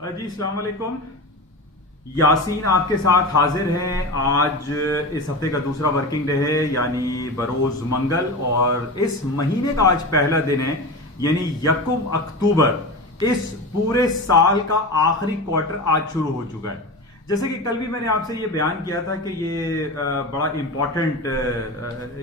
جی السلام علیکم. یاسین آپ کے ساتھ حاضر ہیں. آج اس ہفتے کا دوسرا ورکنگ ڈے ہے یعنی بروز منگل, اور اس مہینے کا آج پہلا دن ہے یعنی 1 اکتوبر. اس پورے سال کا آخری کوارٹر آج شروع ہو چکا ہے. جیسے کہ کل بھی میں نے آپ سے یہ بیان کیا تھا کہ یہ بڑا امپورٹنٹ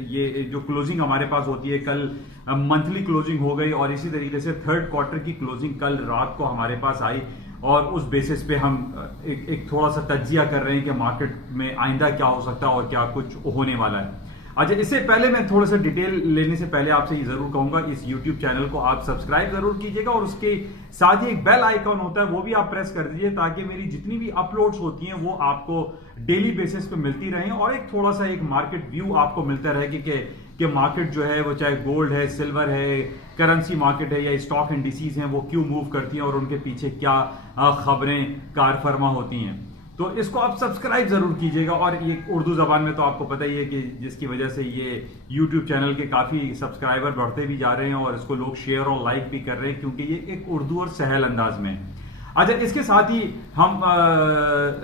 یہ جو کلوزنگ ہمارے پاس ہوتی ہے, کل منتھلی کلوزنگ ہو گئی اور اسی طریقے سے تھرڈ کوارٹر کی کلوزنگ کل رات کو ہمارے پاس آئی, اور اس بیسس پہ ہم ایک تھوڑا سا تجزیہ کر رہے ہیں کہ مارکیٹ میں آئندہ کیا ہو سکتا ہے اور کیا کچھ ہونے والا ہے. اچھا, اس سے پہلے میں تھوڑا سا ڈیٹیل لینے سے پہلے آپ سے یہ ضرور کہوں گا, اس یوٹیوب چینل کو آپ سبسکرائب ضرور کیجیے گا, اور اس کے ساتھ ہی ایک بیل آئیکن ہوتا ہے وہ بھی آپ پریس کر دیجیے تاکہ میری جتنی بھی اپلوڈز ہوتی ہیں وہ آپ کو ڈیلی بیسس پہ ملتی رہیں, اور ایک تھوڑا سا ایک مارکیٹ ویو آپ کو ملتا رہے کہ مارکیٹ جو ہے وہ چاہے گولڈ ہے, سلور ہے, کرنسی مارکیٹ ہے یا اسٹاک انڈیسیز ہیں وہ کیوں موو کرتی ہیں اور ان کے پیچھے کیا خبریں کار فرما ہوتی ہیں. تو اس کو آپ سبسکرائب ضرور کیجیے گا, اور یہ اردو زبان میں تو آپ کو پتہ ہی ہے کہ جس کی وجہ سے یہ یوٹیوب چینل کے کافی سبسکرائبر بڑھتے بھی جا رہے ہیں اور اس کو لوگ شیئر اور لائک بھی کر رہے ہیں کیونکہ یہ ایک اردو اور سہل انداز میں ہے. اچھا, اس کے ساتھ ہی ہم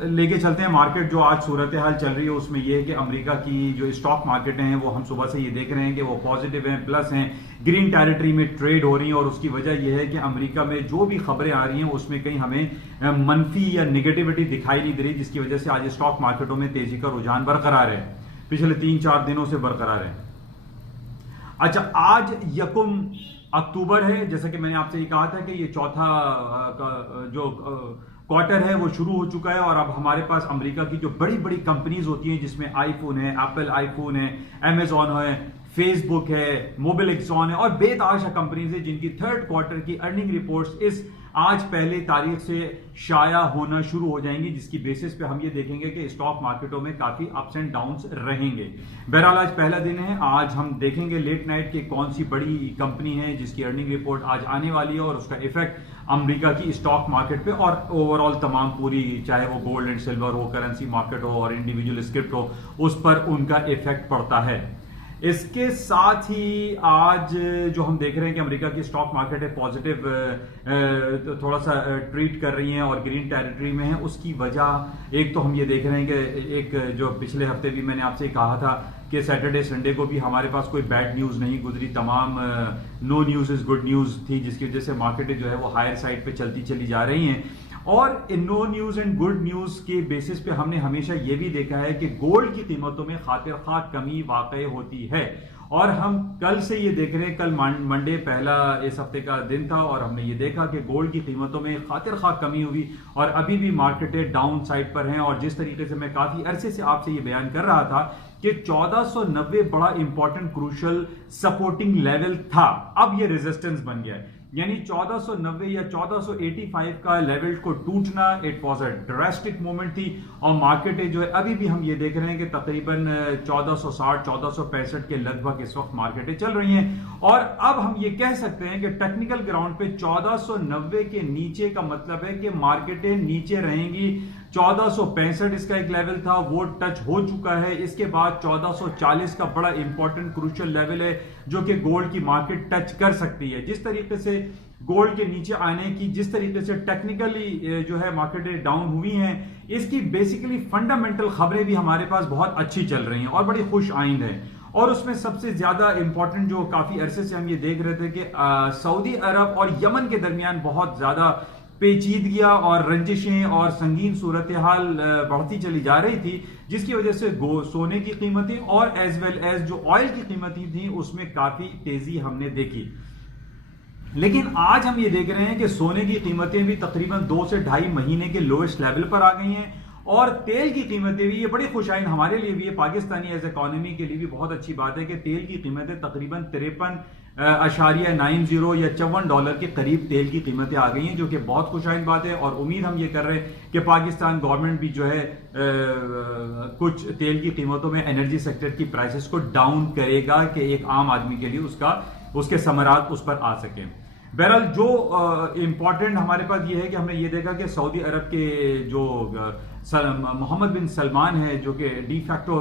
لے کے چلتے ہیں مارکیٹ جو آج صورتحال چل رہی ہے. اس میں یہ ہے کہ امریکہ کی جو اسٹاک مارکیٹیں ہیں وہ ہم صبح سے یہ دیکھ رہے ہیں کہ وہ پازیٹیو ہیں, پلس ہیں, گرین ٹیریٹری میں ٹریڈ ہو رہی ہیں, اور اس کی وجہ یہ ہے کہ امریکہ میں جو بھی خبریں آ رہی ہیں اس میں کہیں ہمیں منفی یا نگیٹیوٹی دکھائی نہیں دے رہی, جس کی وجہ سے آج اسٹاک مارکیٹوں میں تیزی کا رجحان برقرار ہے, پچھلے 3-4 دنوں سے برقرار ہے. اچھا, آج 1 اکتوبر ہے. جیسا کہ میں نے آپ سے یہ کہا تھا کہ یہ چوتھا جو کوارٹر ہے وہ شروع ہو چکا ہے, اور اب ہمارے پاس امریکہ کی جو بڑی بڑی کمپنیز ہوتی ہیں جس میں آئی فون ہے, ایپل آئی فون ہے, امیزون ہے, فیس بک ہے, موبل ایکسون ہے, اور بے تحاشا کمپنیز ہیں جن کی تھرڈ کوارٹر کی ارننگ رپورٹس اس آج پہلے تاریخ سے شائع ہونا شروع ہو جائیں گی, جس کی بیسس پہ ہم یہ دیکھیں گے کہ اسٹاک مارکیٹوں میں کافی اپس اینڈ ڈاؤنس رہیں گے. بہرحال آج پہلا دن ہے. آج ہم دیکھیں گے لیٹ نائٹ کہ کون سی بڑی کمپنی ہے جس کی ارننگ رپورٹ آج آنے والی ہے, اور اس کا ایفیکٹ امریکہ کی اسٹاک مارکیٹ پہ اور اوور آل تمام پوری, چاہے وہ گولڈ اینڈ سلور ہو, کرنسی مارکیٹ ہو اور انڈیویجول اسکرپٹ ہو, اس پر ان کا ایفیکٹ پڑتا ہے. اس کے ساتھ ہی آج جو ہم دیکھ رہے ہیں کہ امریکہ کی اسٹاک مارکیٹ ہے پازیٹیو تھوڑا سا ٹریٹ کر رہی ہیں اور گرین ٹیریٹری میں ہیں. اس کی وجہ ایک تو ہم یہ دیکھ رہے ہیں کہ ایک جو پچھلے ہفتے بھی میں نے آپ سے کہا تھا کہ سیٹرڈے سنڈے کو بھی ہمارے پاس کوئی بیڈ نیوز نہیں گزری, تمام نو نیوز از گڈ نیوز تھی, جس کی وجہ سے مارکیٹیں جو ہے وہ ہائر سائڈ پہ چلتی چلی جا رہی ہیں. اور نو نیوز اینڈ گڈ نیوز کے بیسس پہ ہم نے ہمیشہ یہ بھی دیکھا ہے کہ گولڈ کی قیمتوں میں خاطر خواہ کمی واقع ہوتی ہے, اور ہم کل سے یہ دیکھ رہے ہیں, کل منڈے پہلا اس ہفتے کا دن تھا اور ہم نے یہ دیکھا کہ گولڈ کی قیمتوں میں خاطر خواہ کمی ہوئی اور ابھی بھی مارکیٹیں ڈاؤن سائڈ پر ہیں. اور جس طریقے سے میں کافی عرصے سے آپ سے یہ بیان کر رہا تھا کہ 1490 بڑا امپورٹنٹ کروشل سپورٹنگ لیول تھا, اب یہ ریزسٹنس بن گیا ہے. یعنی 1490 یا 1485 کا لیول کو ٹوٹنا it was a drastic moment تھی, اور مارکیٹیں جو ہے ابھی بھی ہم یہ دیکھ رہے ہیں کہ تقریباً 1460-1465 کے لگ بھگ اس وقت مارکیٹیں چل رہی ہیں. اور اب ہم یہ کہہ سکتے ہیں کہ ٹیکنیکل گراؤنڈ پہ 1490 کے نیچے کا مطلب ہے کہ مارکیٹیں نیچے رہیں گی. 1465 اس کا ایک لیول تھا وہ ٹچ ہو چکا ہے. اس کے بعد 1440 کا بڑا امپورٹنٹ کروشل لیول ہے جو کہ گولڈ کی مارکیٹ ٹچ کر سکتی ہے. جس طریقے سے گولڈ کے نیچے آنے کی, جس طریقے سے ٹیکنیکلی جو ہے مارکیٹیں ڈاؤن ہوئی ہیں, اس کی بیسیکلی فنڈامنٹل خبریں بھی ہمارے پاس بہت اچھی چل رہی ہیں اور بڑی خوش آئند ہیں. اور اس میں سب سے زیادہ امپورٹنٹ جو کافی عرصے سے ہم یہ دیکھ رہے تھے کہ سعودی عرب اور یمن کے درمیان بہت زیادہ پیچیدگیاں اور رنجشیں اور سنگین صورتحال بڑھتی چلی جا رہی تھی, جس کی وجہ سے سونے کی قیمتیں اور ایز ویل ایز جو آئل کی قیمتیں تھیں اس میں کافی تیزی ہم نے دیکھی. لیکن آج ہم یہ دیکھ رہے ہیں کہ سونے کی قیمتیں بھی تقریباً 2 سے 2.5 مہینے کے لوئسٹ لیول پر آ گئی ہیں, اور تیل کی قیمتیں بھی, یہ بڑی خوش آئند ہمارے لیے بھی, یہ پاکستانی ایز اکانومی کے لیے بھی بہت اچھی بات ہے کہ تیل کی قیمتیں تقریباً 53.90 یا $54 کے قریب تیل کی قیمتیں آ گئی ہیں, جو کہ بہت خوش آئند بات ہے. اور امید ہم یہ کر رہے ہیں کہ پاکستان گورنمنٹ بھی جو ہے کچھ تیل کی قیمتوں میں انرجی سیکٹر کی پرائسز کو ڈاؤن کرے گا کہ ایک عام آدمی کے لیے اس کے ثمرات اس پر آ سکیں. بہرحال جو امپورٹنٹ ہمارے پاس یہ ہے کہ ہم نے یہ دیکھا کہ سعودی عرب کے جو محمد بن سلمان ہے جو کہ ڈی فیکٹو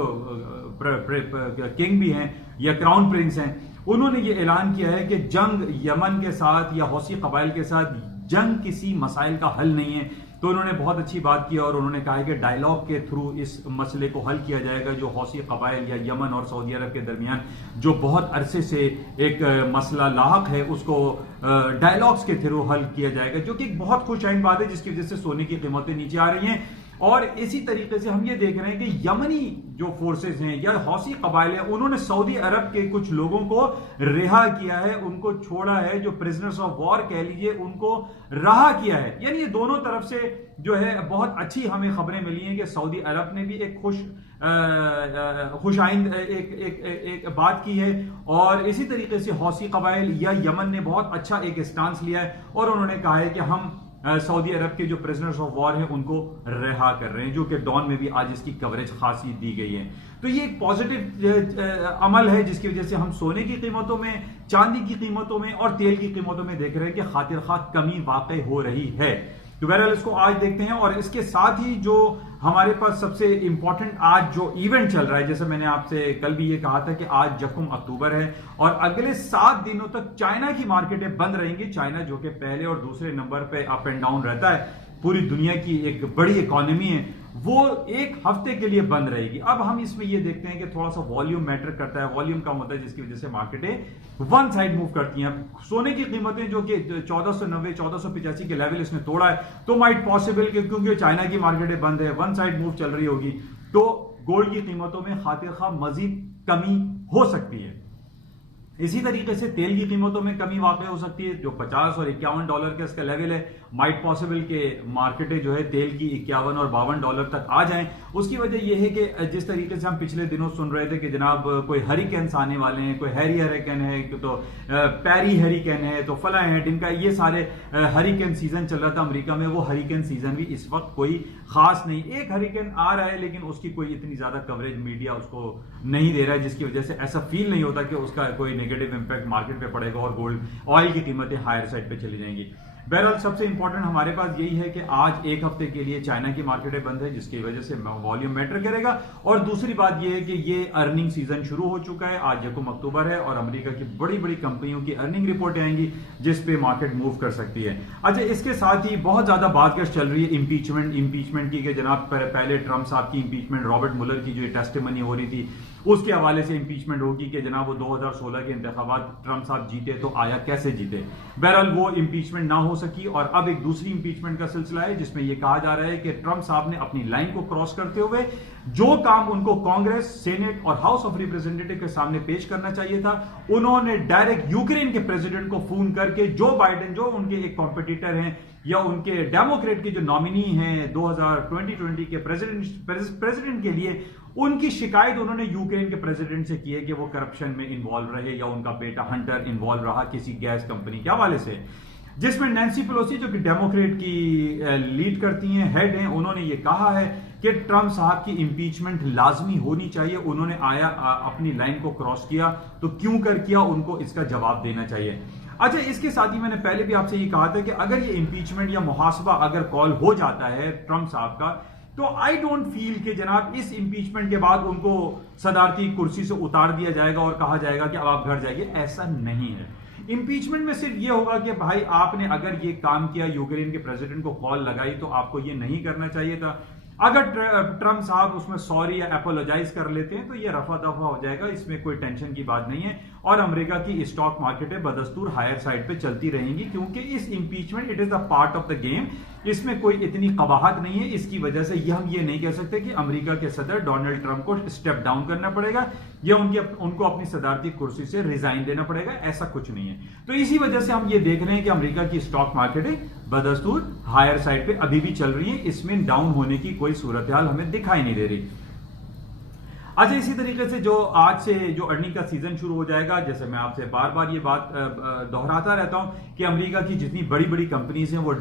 کنگ بھی ہیں یا کراؤن پرنس ہیں, انہوں نے یہ اعلان کیا ہے کہ جنگ یمن کے ساتھ یا حوثی قبائل کے ساتھ جنگ کسی مسائل کا حل نہیں ہے. تو انہوں نے بہت اچھی بات کی اور انہوں نے کہا کہ ڈائیلاگ کے تھرو اس مسئلے کو حل کیا جائے گا. جو حوثی قبائل یا یمن اور سعودی عرب کے درمیان جو بہت عرصے سے ایک مسئلہ لاحق ہے اس کو ڈائیلاگز کے تھرو حل کیا جائے گا, جو کہ ایک بہت خوش آئند بات ہے جس کی وجہ سے سونے کی قیمتیں نیچے آ رہی ہیں. اور اسی طریقے سے ہم یہ دیکھ رہے ہیں کہ یمنی جو فورسز ہیں یا حوثی قبائل ہیں انہوں نے سعودی عرب کے کچھ لوگوں کو رہا کیا ہے, ان کو چھوڑا ہے, جو پرزنرز آف وار کہہ لیجئے ان کو رہا کیا ہے. یعنی یہ دونوں طرف سے جو ہے بہت اچھی ہمیں خبریں ملی ہیں کہ سعودی عرب نے بھی ایک خوش آئند ایک بات کی ہے, اور اسی طریقے سے حوثی قبائل یا یمن نے بہت اچھا ایک اسٹانس لیا ہے اور انہوں نے کہا ہے کہ ہم سعودی عرب کے جو پرزنرز آف وار ہیں ان کو رہا کر رہے ہیں, جو کہ ڈان میں بھی آج اس کی کوریج خاصی دی گئی ہے. تو یہ ایک پازیٹو عمل ہے جس کی وجہ سے ہم سونے کی قیمتوں میں, چاندی کی قیمتوں میں اور تیل کی قیمتوں میں دیکھ رہے ہیں کہ خاطر خواہ کمی واقع ہو رہی ہے. تو بہرحال اس کو آج دیکھتے ہیں, اور اس کے ساتھ ہی جو ہمارے پاس سب سے امپورٹنٹ آج جو ایونٹ چل رہا ہے, جیسے میں نے آپ سے کل بھی یہ کہا تھا کہ آج 1 اکتوبر ہے اور اگلے 7 دنوں تک چائنا کی مارکیٹیں بند رہیں گی. چائنا جو کہ پہلے اور دوسرے نمبر پہ اپ اینڈ ڈاؤن رہتا ہے, پوری دنیا کی ایک بڑی اکانومی ہے, وہ ایک ہفتے کے لیے بند رہے گی. اب ہم اس میں یہ دیکھتے ہیں کہ تھوڑا سا والیوم میٹر کرتا ہے, والیوم کم ہوتا ہے جس کی وجہ سے مارکیٹیں ون سائڈ موو کرتی ہیں. سونے کی قیمتیں جو کہ 1490 1485 کے لیول اس نے توڑا ہے, تو مائٹ پاسبل کہ کیونکہ چائنا کی مارکیٹیں بند ہے, ون سائڈ موو چل رہی ہوگی, تو گولڈ کی قیمتوں میں خاطر خواہ مزید کمی ہو سکتی ہے. اسی طریقے سے تیل کی قیمتوں میں کمی واقع ہو سکتی ہے, جو 50 اور 51 ڈالر کا اس کا لیول ہے. مائٹ پاسبل کہ مارکیٹیں جو ہے تیل کی 51 اور 52 ڈالر تک آ جائیں. اس کی وجہ یہ ہے کہ جس طریقے سے ہم پچھلے دنوں سن رہے تھے کہ جناب کوئی ہریکینس آنے والے ہیں, کوئی ہیری ہریکین ہے, تو پیری ہریکین ہے, تو فلاں ہے ڈن کا, یہ سارے ہریکین سیزن چل رہا تھا امریکہ میں. وہ ہریکین سیزن بھی اس وقت کوئی خاص نہیں, ایک ہریکین آ رہا ہے لیکن اس کی کوئی اتنی زیادہ کوریج میڈیا اس کو نہیں دے رہا ہے, جس کی وجہ سے ایسا فیل نہیں ہوتا کہ اس کا کوئی نیگیٹو امپیکٹ مارکیٹ پہ پڑے گا اور گولڈ آئل کی قیمتیں ہائر سائڈ پہ چلی جائیں گی. بہرحال سب سے امپورٹنٹ ہمارے پاس یہی ہے کہ آج ایک ہفتے کے لیے چائنا کی مارکیٹیں بند ہے, جس کی وجہ سے والیوم میٹر کرے گا. اور دوسری بات یہ ہے کہ یہ ارننگ سیزن شروع ہو چکا ہے, آج 1 اکتوبر ہے اور امریکہ کی بڑی بڑی کمپنیوں کی ارننگ رپورٹیں آئیں گی جس پہ مارکیٹ موو کر سکتی ہے. اچھا, اس کے ساتھ ہی بہت زیادہ بات چل رہی ہے امپیچمنٹ کی, کہ جناب پہلے ٹرمپ صاحب کی امپیچمنٹ, رابرٹ مولر کی جو ٹیسٹیمنی ہو رہی تھی اس کے حوالے سے امپیچمنٹ ہوگی کہ جناب وہ 2016 کے انتخابات ٹرمپ صاحب جیتے تو آیا کیسے جیتے. بہرحال وہ امپیچمنٹ نہ ہو سکی, اور اب ایک دوسری امپیچمنٹ کا سلسلہ ہے جس میں یہ کہا جا رہا ہے کہ ٹرمپ صاحب نے اپنی لائن کو کراس کرتے ہوئے جو کام ان کو کانگریس, سینٹ اور ہاؤس آف ریپرزینٹیٹو کے سامنے پیش کرنا چاہیے تھا, انہوں نے ڈائریکٹ یوکرین کے پریزیڈنٹ کو فون کر کے جو بائیڈن, جو ان کے ایک کمپٹیٹر ہیں یا ان کے ڈیموکریٹ کے جو نامینی ہیں 2020 کے پریزیڈنٹ کے لیے, ان کی شکایت انہوں نے یوکرین کے پریزیڈنٹ سے کی ہے کہ وہ کرپشن میں انوالو رہے یا ان کا بیٹا ہنٹر انوالو رہا کسی گیس کمپنی کے حوالے سے. جس میں نینسی پیلوسی جو کہ ڈیموکریٹ کی لیڈ کرتی ہیں, ہیڈ ہیں, انہوں نے یہ کہا ہے کہ ٹرمپ صاحب کی امپیچمنٹ لازمی ہونی چاہیے. انہوں نے اپنی لائن کو کراس کیا تو کیوں کیا, ان کو اس کا جواب دینا چاہیے. اچھا, اس کے ساتھ ہی میں نے پہلے بھی آپ سے یہ کہا تھا کہ اگر یہ امپیچمنٹ یا محاسبہ اگر کال ہو جاتا ہے ٹرمپ صاحب کا, تو آئی ڈونٹ فیل کہ جناب اس امپیچمنٹ کے بعد ان کو صدارتی کرسی سے اتار دیا جائے گا اور کہا جائے گا کہ اب آپ گھر جائیے. ایسا نہیں ہے. امپیچمنٹ میں صرف یہ ہوگا کہ بھائی آپ نے اگر یہ کام کیا, یوکرین کے پریزیڈنٹ کو کال لگائی, تو آپ کو یہ نہیں کرنا چاہیے تھا. اگر ٹرمپ صاحب اس میں سوری یا اپولوجائز کر لیتے ہیں تو یہ رفع دفع ہو جائے گا, اس میں کوئی ٹینشن کی بات نہیں ہے, اور امریکہ کی اسٹاک مارکیٹیں بدستور ہائر سائڈ پہ چلتی رہیں گی, کیونکہ اس impeachment it is a part of the game. اس میں کوئی اتنی قباحت نہیں ہے. اس کی وجہ سے ہم یہ نہیں کہہ سکتے کہ امریکہ کے صدر ڈونلڈ ٹرمپ کو اسٹیپ ڈاؤن کرنا پڑے گا یا ان کو اپنی صدارتی کرسی سے ریزائن دینا پڑے گا, ایسا کچھ نہیں ہے. تو اسی وجہ سے ہم یہ دیکھ رہے ہیں کہ امریکہ کی اسٹاک مارکیٹیں بدستور ہائر سائڈ پہ ابھی بھی چل رہی ہیں, اس میں ڈاؤن ہونے کی کوئی صورتحال ہمیں دکھائی نہیں دے رہی. اچھا, اسی طریقے سے جو آج سے جو ارننگ کا سیزن شروع ہو جائے گا, جیسے میں آپ سے بار بار یہ بات دہراتا رہتا ہوں کہ امریکہ کی جتنی بڑی بڑی کمپنیز ہیں وہ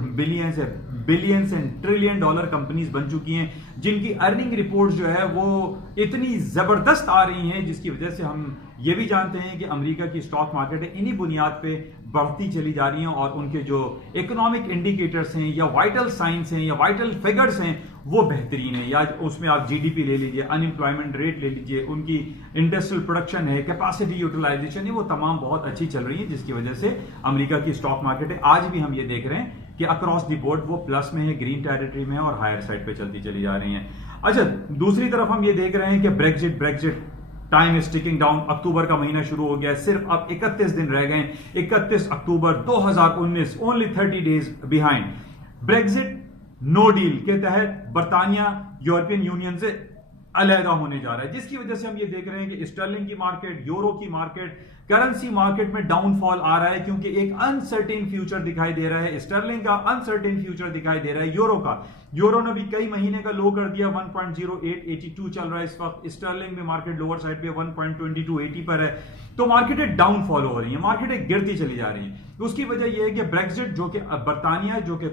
billions and trillion dollar companies بن چکی ہیں, جن کی ارننگ رپورٹ جو ہے وہ اتنی زبردست آ رہی ہیں, جس کی وجہ سے ہم یہ بھی جانتے ہیں کہ امریکہ کی اسٹاک مارکیٹیں انہی بنیاد پہ بڑھتی چلی جا رہی ہیں, اور ان کے جو اکنامک انڈیکیٹرز ہیں یا وائٹل سائنس ہیں یا وائٹل فگرز ہیں وہ بہترین ہے. یا اس میں آپ جی ڈی پی لے لیجئے, ان امپلائمنٹ ریٹ لے لیجئے, ان کی انڈسٹریل پروڈکشن ہے, کیپیسٹی یوٹیلائزیشن ہے, وہ تمام بہت اچھی چل رہی ہیں, جس کی وجہ سے امریکہ کی اسٹاک مارکیٹیں آج بھی ہم یہ دیکھ رہے ہیں کہ کہ اکراس دی بورڈ وہ پلس میں ہے، گرین ٹیریٹری میں ہے اور ہائر سائڈ پہ چلتی چلی جا رہی ہیں. اچھا دوسری طرف ہم یہ دیکھ رہے ہیں کہ Brexit time is ticking down. اکتوبر کا مہینہ شروع ہو گیا، صرف اب 31 دن رہ گئے. 31 اکتوبر 2019، only 30 days behind. Brexit know deal کے تحت برطانیہ یورپین یونین سے علیحدہ ہونے جا رہا ہے، جس کی وجہ سے ہم یہ دیکھ رہے ہیں کہ اسٹرلنگ کی مارکیٹ، یورو کی مارکیٹ، کرنسی مارکیٹ میں ڈاؤن فال آ رہا ہے، کیونکہ ایک انسرٹین فیوچر دکھائی دے رہا ہے. اسٹرلنگ کا انسرٹین فیوچر دکھائی دے رہا ہے. یورو نے بھی کئی مہینے کا لو کر دیا، 1.0882 چل رہا ہے اس وقت. اسٹرلنگ میں مارکیٹ لوور سائڈ پہ 1.2280 پر ہے. تو مارکیٹیں ڈاؤن فال ہو رہی ہیں، مارکیٹیں گرتی چلی جا رہی ہیں. اس کی وجہ یہ ہے کہ بریگزٹ جو کہ برطانیہ جو کہ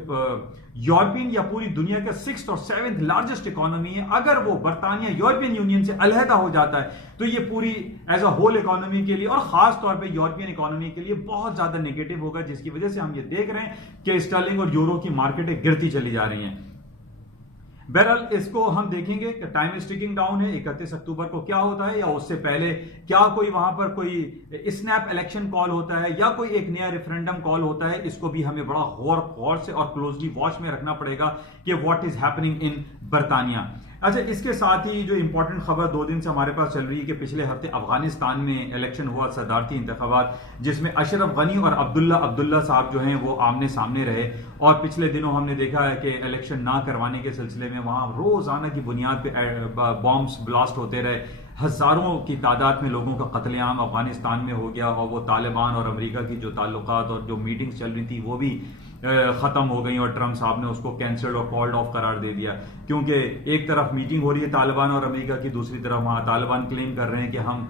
یورپین یا پوری دنیا کا 6th اور 7th لارجسٹ اکانومی ہے، اگر وہ برطانیہ یورپین یونین سے علیحدہ ہو جاتا ہے تو یہ پوری ایز اے ہول اکانومی کے لیے اور خاص طور پہ یورپین اکانومی کے لیے بہت زیادہ نیگیٹو ہوگا، جس کی وجہ سے ہم یہ دیکھ رہے ہیں کہ اسٹرلنگ اور یورو کی مارکیٹیں گرتی چلی جا رہی ہیں. بہرحال اس کو ہم دیکھیں گے کہ ٹائم اسٹکنگ ڈاؤن ہے. 31 اکتوبر کو کیا ہوتا ہے، یا اس سے پہلے کیا کوئی وہاں پر کوئی اسنیپ الیکشن کال ہوتا ہے یا کوئی ایک نیا ریفرینڈم کال ہوتا ہے. اس کو بھی ہمیں بڑا غور سے اور کلوزلی واچ میں رکھنا پڑے گا کہ واٹ از ہیپننگ ان برطانیہ. اچھا اس کے ساتھ ہی جو امپورٹنٹ خبر 2 دن سے ہمارے پاس چل رہی ہے کہ پچھلے ہفتے افغانستان میں الیکشن ہوا، صدارتی انتخابات، جس میں اشرف غنی اور عبداللہ صاحب جو ہیں وہ آمنے سامنے رہے. اور پچھلے دنوں ہم نے دیکھا ہے کہ الیکشن نہ کروانے کے سلسلے میں وہاں روزانہ کی بنیاد پہ بامبس بلاسٹ ہوتے رہے. ہزاروں کی تعداد میں لوگوں کا قتل عام افغانستان میں ہو گیا، اور وہ طالبان اور امریکہ کی جو تعلقات اور جو میٹنگز چل رہی تھی وہ بھی ختم ہو گئی، اور ٹرمپ صاحب نے اس کو کینسلڈ اور کالڈ آف قرار دے دیا. کیونکہ ایک طرف میٹنگ ہو رہی ہے طالبان اور امریکہ کی، دوسری طرف وہاں طالبان کلیم کر رہے ہیں کہ ہم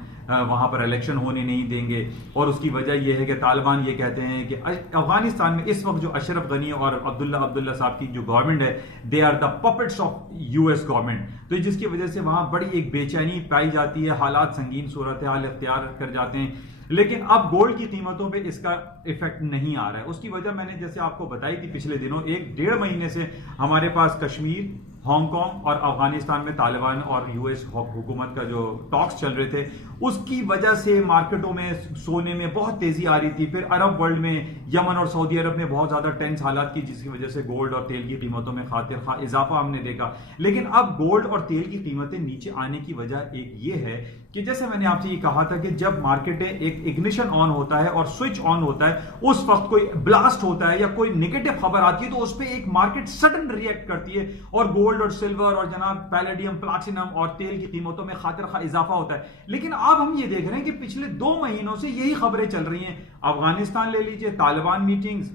وہاں پر الیکشن ہونے نہیں دیں گے. اور اس کی وجہ یہ ہے کہ طالبان یہ کہتے ہیں کہ افغانستان میں اس وقت جو اشرف غنی اور عبداللہ صاحب کی جو گورنمنٹ ہے، they are the puppets of US government. تو جس کی وجہ سے وہاں بڑی ایک بے چینی پائی جاتی ہے، حالات سنگین صورتحال اختیار کر جاتے ہیں. لیکن اب گولڈ کی قیمتوں پہ اس کا ایفیکٹ نہیں آ رہا ہے. اس کی وجہ میں نے جیسے آپ کو بتائی تھی پچھلے دنوں، 1-1.5 مہینے سے ہمارے پاس کشمیر، ہانگ کانگ اور افغانستان میں طالبان اور US حکومت کا جو ٹاکس چل رہے تھے، اس کی وجہ سے مارکیٹوں میں سونے میں بہت تیزی آ رہی تھی. پھر عرب ورلڈ میں یمن اور سعودی عرب میں بہت زیادہ ٹینس حالات کی، جس کی وجہ سے گولڈ اور تیل کی قیمتوں میں خاطر خواہ اضافہ ہم نے دیکھا. لیکن اب گولڈ اور تیل کی قیمتیں نیچے آنے کی وجہ ایک یہ ہے کہ جیسے میں نے آپ سے یہ کہا تھا کہ جب مارکیٹیں ایک اگنیشن آن ہوتا ہے اور سوئچ آن ہوتا ہے، اس وقت کوئی بلاسٹ ہوتا ہے یا کوئی نیگیٹو خبر آتی ہے تو اس پہ ایک مارکیٹ سڈن ریئیکٹ کرتی ہے، اور گولڈ اور سلور اور جناب پیلیڈیم، پلاٹینم اور تیل کی قیمتوں میں خاطر خواہ اضافہ ہوتا ہے. لیکن اب ہم یہ دیکھ رہے ہیں کہ پچھلے 2 مہینوں سے یہی خبریں چل رہی ہیں. افغانستان لے لیجئے، طالبان میٹنگز،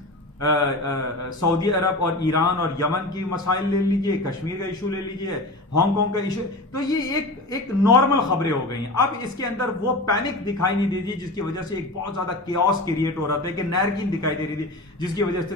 سعودی عرب اور ایران اور یمن کی مسائل لے لیجئے، کشمیر کا ایشو لے لیجئے، ہانگ کانگ کا ایشو. تو یہ ایک نارمل خبریں ہو گئی ہیں. اب اس کے اندر وہ پینک دکھائی نہیں دیتی جس کی وجہ سے ایک بہت زیادہ کیوس کریٹ ہو رہا تھا، کہ نارکین دکھائی دے رہی تھی جس کی وجہ سے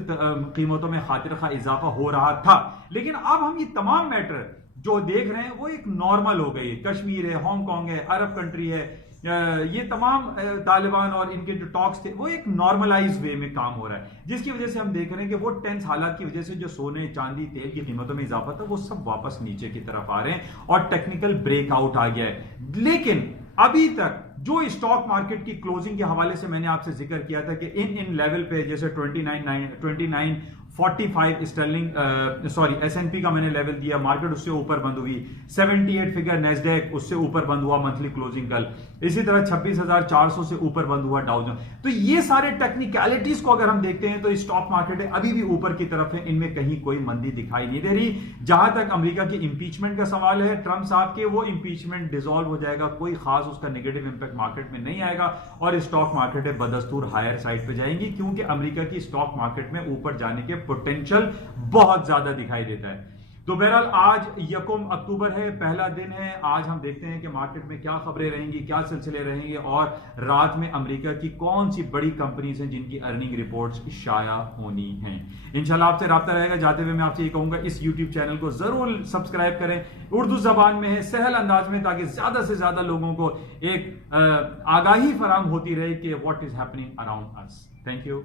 قیمتوں میں خاطر خواہ اضافہ ہو رہا تھا. لیکن اب ہم یہ تمام میٹر جو دیکھ رہے ہیں وہ ایک نارمل ہو گئی. کشمیر ہے، ہانگ کانگ ہے، عرب کنٹری ہے، یہ تمام طالبان اور ان کے جو ٹاکس تھے وہ ایک نارملائز وے میں کام ہو رہا ہے، جس کی وجہ سے ہم دیکھ رہے ہیں کہ وہ ٹینس حالات کی وجہ سے جو سونے، چاندی، تیل کی قیمتوں میں اضافہ تھا وہ سب واپس نیچے کی طرف آ رہے ہیں اور ٹیکنیکل بریک آؤٹ آ گیا ہے. لیکن ابھی تک جو اسٹاک مارکیٹ کی کلوزنگ کے حوالے سے میں نے آپ سے ذکر کیا تھا کہ ان لیول پہ جیسے 29.45 اسٹرلنگ S&P کا میں نے لیول دیا، مارکیٹ اس سے اوپر بند ہوئی. 78 فگر نیسڈیک اس سے اوپر بند ہوا منتھلی کلوزنگ کل. اسی طرح 26,400 سے اوپر بند ہوا ڈاؤ جونز. تو یہ سارے ٹیکنیکلٹیز کو اگر ہم دیکھتے ہیں تو اسٹاک مارکیٹ ابھی بھی اوپر کی طرف ہے، ان میں کہیں کوئی مندی دکھائی نہیں دے رہی. جہاں تک امریکہ کی امپیچمنٹ کا سوال ہے، ٹرمپ صاحب کے، وہ امپیچمنٹ ڈیزالو ہو جائے گا، کوئی خاص اس کا نیگیٹو امپیکٹ مارکیٹ میں نہیں آئے گا، اور اسٹاک مارکیٹیں بدستور ہائر سائڈ پہ جائیں گی، کیونکہ امریکہ کی اسٹاک مارکیٹ میں اوپر جانے کے پوٹینشیل بہت زیادہ دکھائی دیتا ہے. تو بہرحال آج 1 اکتوبر ہے، پہلا دن ہے. آج ہم دیکھتے ہیں کہ مارکیٹ میں کیا خبریں رہیں گی، کیا سلسلے رہیں گے، اور رات میں امریکہ کی کون سی بڑی کمپنیز ہیں جن کی ارننگ رپورٹس شائع ہونی ہیں. انشاءاللہ آپ سے رابطہ رہے گا. جاتے ہوئے میں آپ سے یہ کہوں گا اس یوٹیوب چینل کو ضرور سبسکرائب کریں. اردو زبان میں ہے، سہل انداز میں، تاکہ زیادہ سے زیادہ لوگوں کو ایک آگاہی فراہم ہوتی رہے کہ what is happening around us. Thank you.